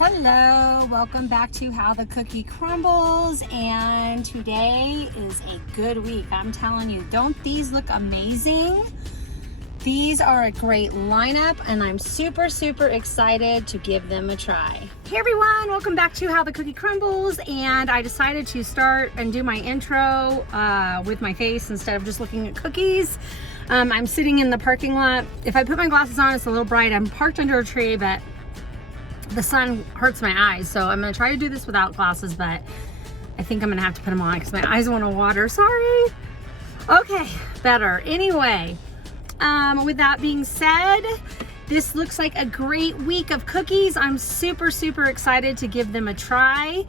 Hello, welcome back to How the Cookie Crumbles, and today is a good week. I'm telling you, don't these look amazing? These are a great lineup, and I'm super excited to give them a try. Hey everyone, welcome back to How the Cookie Crumbles, and I decided to start and do my intro with my face instead of just looking at cookies. I'm sitting in the parking lot. If I put my glasses on, it's a little bright. I'm parked under a tree, but the sun hurts my eyes, so I'm gonna try to do this without glasses, but I think I'm gonna have to put them on because my eyes want to water. Sorry. Okay, better. Anyway, with that being said, this looks like a great week of cookies. I'm super excited to give them a try.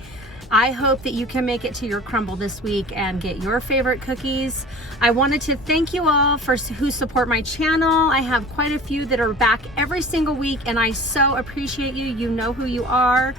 I hope that you can make it to your Crumbl this week and get your favorite cookies. I wanted to thank you all who support my channel. I have quite a few that are back every single week, and I so appreciate you. You know who you are.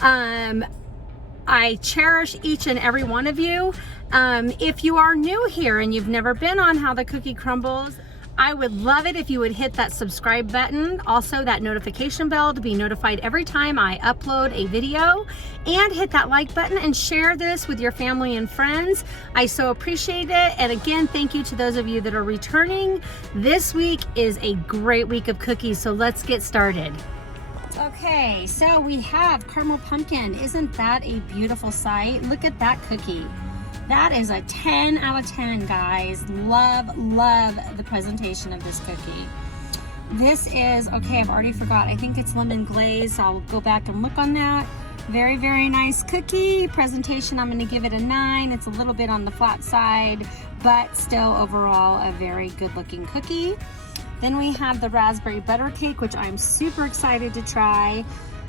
I cherish each and every one of you. If you are new here and you've never been on How the Cookie Crumbles, I would love it if you would hit that subscribe button, also that notification bell to be notified every time I upload a video, and hit that like button and share this with your family and friends. I so appreciate it. And again, thank you to those of you that are returning. This week is a great week of cookies, so let's get started. Okay, so we have caramel pumpkin. Isn't that a beautiful sight? Look at that cookie. That is a 10 out of 10, guys. Love the presentation of this cookie. This is, okay, I've already forgot. I think it's lemon glaze. I'll go back and look on that. Very nice cookie. Presentation, I'm gonna give it a 9. It's a little bit on the flat side, but still overall a very good looking cookie. Then we have the raspberry butter cake, which I'm super excited to try.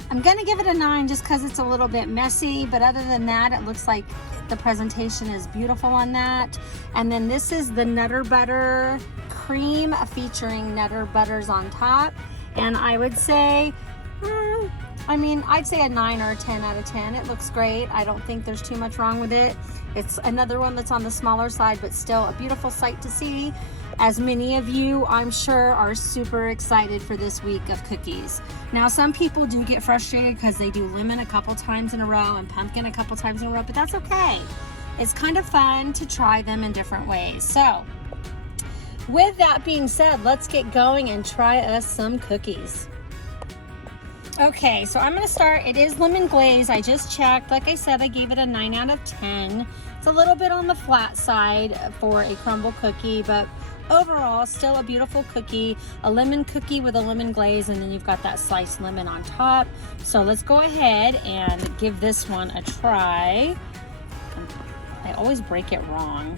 I'm gonna give it a 9 just because it's a little bit messy, but other than that, it looks like the presentation is beautiful on that. And then this is the Nutter Butter Cream featuring Nutter Butters on top. And I would say, I'd say a 9 or a 10 out of 10. It looks great. I don't think there's too much wrong with it. It's another one that's on the smaller side, but still a beautiful sight to see. As many of you, I'm sure, are super excited for this week of cookies. Now, some people do get frustrated because they do lemon a couple times in a row and pumpkin a couple times in a row, but that's okay. It's kind of fun to try them in different ways. So, with that being said, let's get going and try us some cookies. Okay, so I'm gonna start. It is lemon glaze. I just checked. Like I said, I gave it a 9 out of 10. It's a little bit on the flat side for a Crumbl cookie, but overall, still a beautiful cookie. A lemon cookie with a lemon glaze, and then you've got that sliced lemon on top. So let's go ahead and give this one a try. I always break it wrong.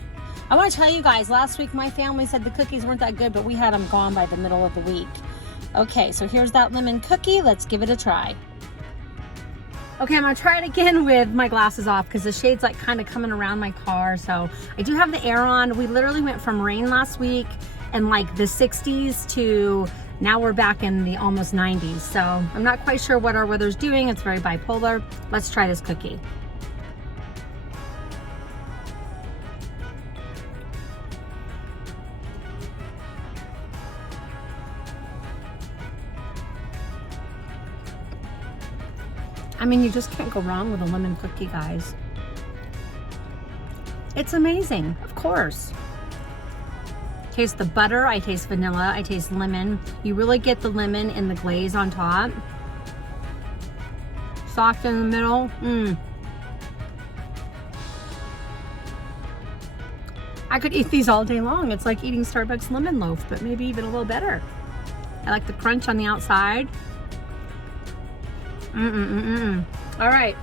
I want to tell you guys, last week my family said the cookies weren't that good, but we had them gone by the middle of the week. Okay, so here's that lemon cookie. Let's give it a try. Okay, I'm gonna try it again with my glasses off because the shade's like kind of coming around my car. So I do have the air on. We literally went from rain last week and like the 60s to now we're back in the almost 90s. So I'm not quite sure what our weather's doing. It's very bipolar. Let's try this cookie. I mean, you just can't go wrong with a lemon cookie, guys. It's amazing, of course. Taste the butter, I taste vanilla, I taste lemon. You really get the lemon in the glaze on top. Soft in the middle. I could eat these all day long. It's like eating Starbucks lemon loaf, but maybe even a little better. I like the crunch on the outside. All right.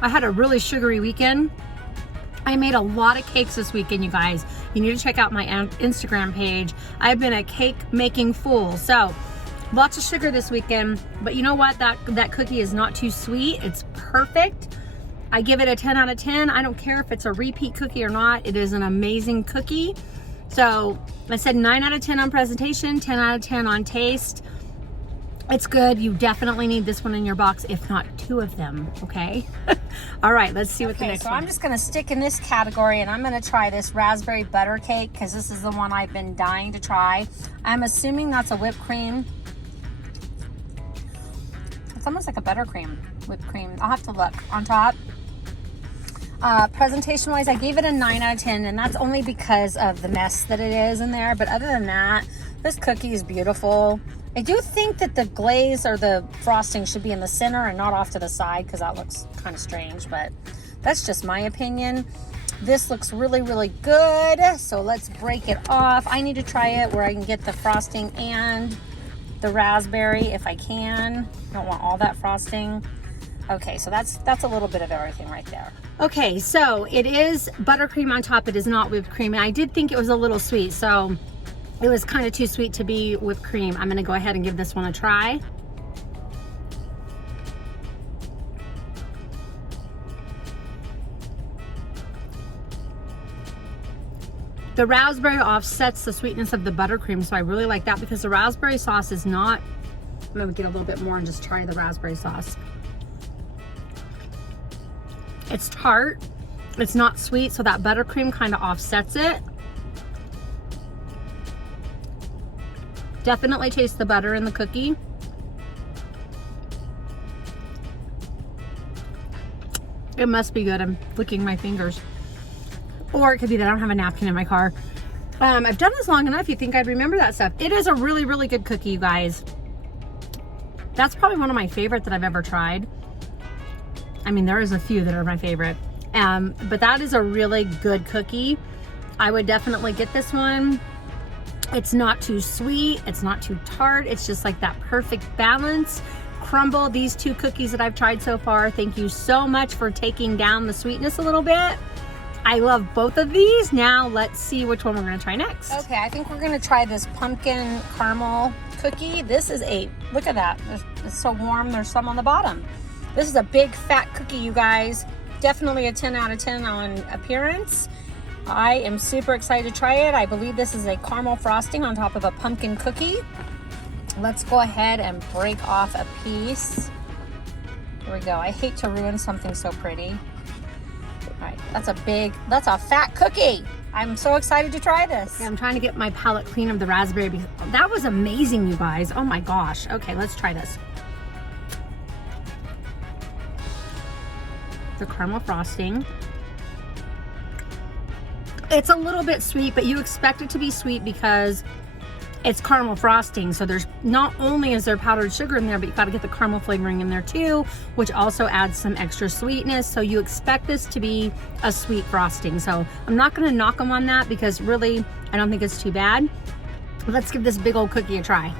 I had a really sugary weekend. I made a lot of cakes this weekend, you guys. You need to check out my Instagram page. I've been a cake making fool. So lots of sugar this weekend, but you know what? That cookie is not too sweet. It's perfect. I give it a 10 out of 10. I don't care if it's a repeat cookie or not. It is an amazing cookie. So I said 9 out of 10 on presentation, 10 out of 10 on taste. It's good. You definitely need this one in your box, if not 2 of them, okay? All right, let's see what the next one is. I'm just gonna stick in this category, and I'm gonna try this raspberry butter cake because this is the one I've been dying to try. I'm assuming that's a whipped cream. It's almost like a buttercream whipped cream. I'll have to look on top. Presentation wise, I gave it a 9 out of 10, and that's only because of the mess that it is in there. But other than that, this cookie is beautiful. I do think that the glaze or the frosting should be in the center and not off to the side, because that looks kind of strange, but that's just my opinion. This looks really, really good. So let's break it off. I need to try it where I can get the frosting and the raspberry if I can. Don't want all that frosting. Okay, so that's a little bit of everything right there. Okay, so it is buttercream on top. It is not whipped cream. And I did think it was a little sweet, so it was kind of too sweet to be whipped cream. I'm gonna go ahead and give this one a try. The raspberry offsets the sweetness of the buttercream, so I really like that because the raspberry sauce is not, I'm gonna get a little bit more and just try the raspberry sauce. It's tart, it's not sweet, so that buttercream kind of offsets it. Definitely taste the butter in the cookie. It must be good. I'm licking my fingers. Or it could be that I don't have a napkin in my car. I've done this long enough, you think I'd remember that stuff. It is a really, really good cookie, you guys. That's probably one of my favorite that I've ever tried. I mean, there is a few that are my favorite. But that is a really good cookie. I would definitely get this one. It's not too sweet, it's not too tart. It's just like that perfect balance. Crumbl, these two cookies that I've tried so far, thank you so much for taking down the sweetness a little bit. I love both of these. Now let's see which one we're gonna try next. Okay, I think we're gonna try this pumpkin caramel cookie. This is a, look at that. It's so warm, there's some on the bottom. This is a big fat cookie, you guys. Definitely a 10 out of 10 on appearance. I am super excited to try it. I believe this is a caramel frosting on top of a pumpkin cookie. Let's go ahead and break off a piece. Here we go. I hate to ruin something so pretty. All right, that's a fat cookie. I'm so excited to try this. Yeah, I'm trying to get my palate clean of the raspberry because that was amazing, you guys. Oh my gosh. Okay, let's try this. The caramel frosting. It's a little bit sweet, but you expect it to be sweet because it's caramel frosting. So there's not only is there powdered sugar in there, but you got to get the caramel flavoring in there too, which also adds some extra sweetness. So you expect this to be a sweet frosting. So I'm not going to knock them on that because really, I don't think it's too bad. Let's give this big old cookie a try.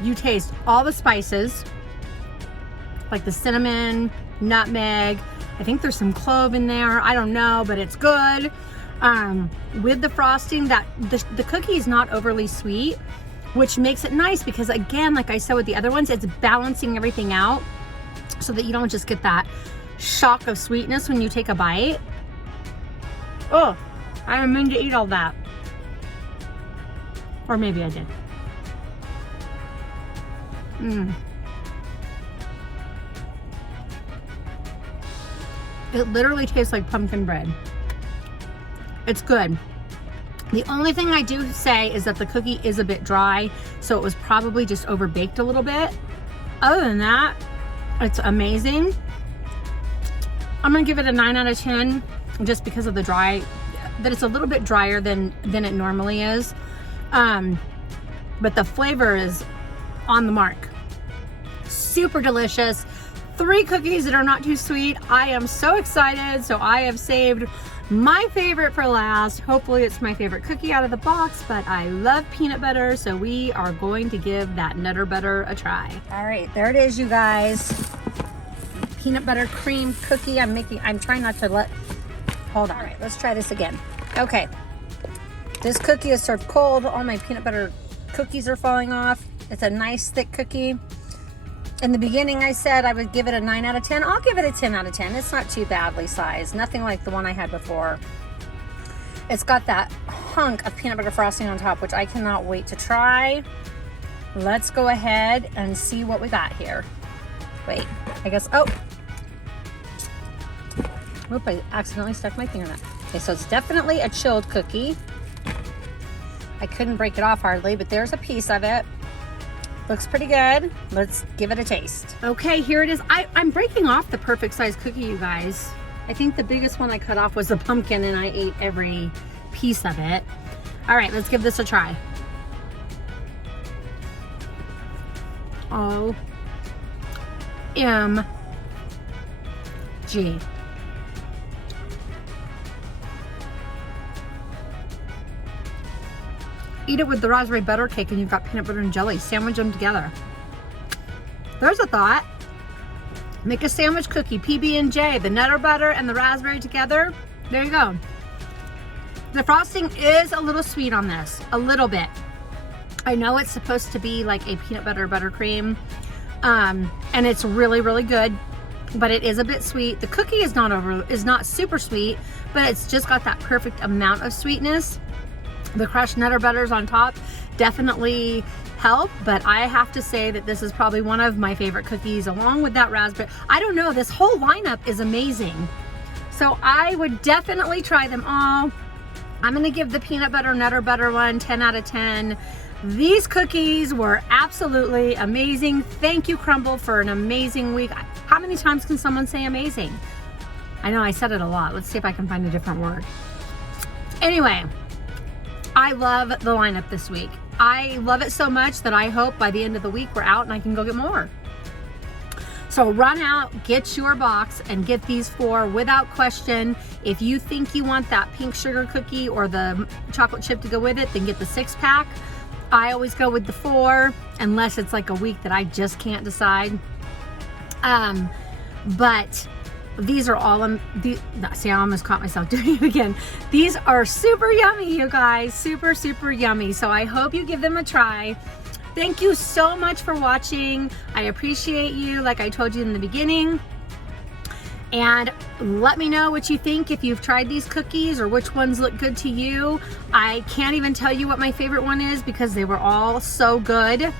You taste all the spices, like the cinnamon, nutmeg. I think there's some clove in there. I don't know, but it's good. With the frosting, that the cookie is not overly sweet, which makes it nice because again, like I said with the other ones, it's balancing everything out so that you don't just get that shock of sweetness when you take a bite. Oh, I didn't mean to eat all that. Or maybe I did. It literally tastes like pumpkin bread. It's good. The only thing I do say is that the cookie is a bit dry, so it was probably just overbaked a little bit. Other than that, it's amazing. I'm gonna give it a 9 out of 10 just because of the dry, that it's a little bit drier than it normally is. But the flavor is on the mark. Super delicious. 3 cookies that are not too sweet. I am so excited. So I have saved my favorite for last. Hopefully it's my favorite cookie out of the box, but I love peanut butter. So we are going to give that Nutter Butter a try. All right, there it is, you guys. Peanut butter cream cookie. I'm trying not to hold on. All right, let's try this again. Okay. This cookie is served cold. All my peanut butter cookies are falling off. It's a nice thick cookie. In the beginning I said I would give it a 9 out of 10. I'll give it a 10 out of 10. It's not too badly sized. Nothing like the one I had before. It's got that hunk of peanut butter frosting on top, which I cannot wait to try. Let's go ahead and see what we got here. Wait, I guess, oh. Oop, I accidentally stuck my finger in it. Okay, so it's definitely a chilled cookie. I couldn't break it off hardly, but there's a piece of it. Looks pretty good. Let's give it a taste. Okay, here it is. I'm breaking off the perfect size cookie, you guys. I think the biggest one I cut off was the pumpkin, and I ate every piece of it. All right, let's give this a try. OMG. Eat it with the raspberry butter cake and you've got peanut butter and jelly. Sandwich them together. There's a thought. Make a sandwich cookie, PB&J, the nutter butter and the raspberry together. There you go. The frosting is a little sweet on this, a little bit. I know it's supposed to be like a peanut butter buttercream, and it's really, really good, but it is a bit sweet. The cookie is not super sweet, but it's just got that perfect amount of sweetness. The crushed nutter butters on top definitely help, but I have to say that this is probably one of my favorite cookies along with that raspberry. I don't know, this whole lineup is amazing. So I would definitely try them all. I'm gonna give the peanut butter nutter butter one 10 out of 10. These cookies were absolutely amazing. Thank you, Crumbl, for an amazing week. How many times can someone say amazing? I know I said it a lot. Let's see if I can find a different word. Anyway, I love the lineup this week. I love it so much that I hope by the end of the week we're out and I can go get more. So run out, get your box, and get these 4 without question. If you think you want that pink sugar cookie or the chocolate chip to go with it, then get the 6-pack. I always go with the 4, unless it's like a week that I just can't decide. But these are all, see, I almost caught myself doing it again. These are super yummy, you guys, super, super yummy. So I hope you give them a try. Thank you so much for watching. I appreciate you, like I told you in the beginning. And let me know what you think if you've tried these cookies or which ones look good to you. I can't even tell you what my favorite one is because they were all so good.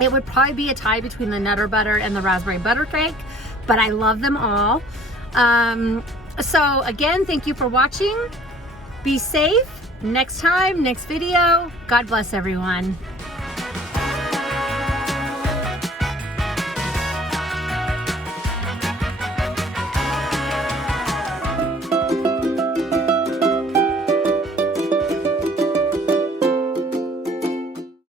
It would probably be a tie between the nutter butter and the raspberry butter cake, but I love them all. So again, thank you for watching. Be safe. Next time, next video. God bless everyone.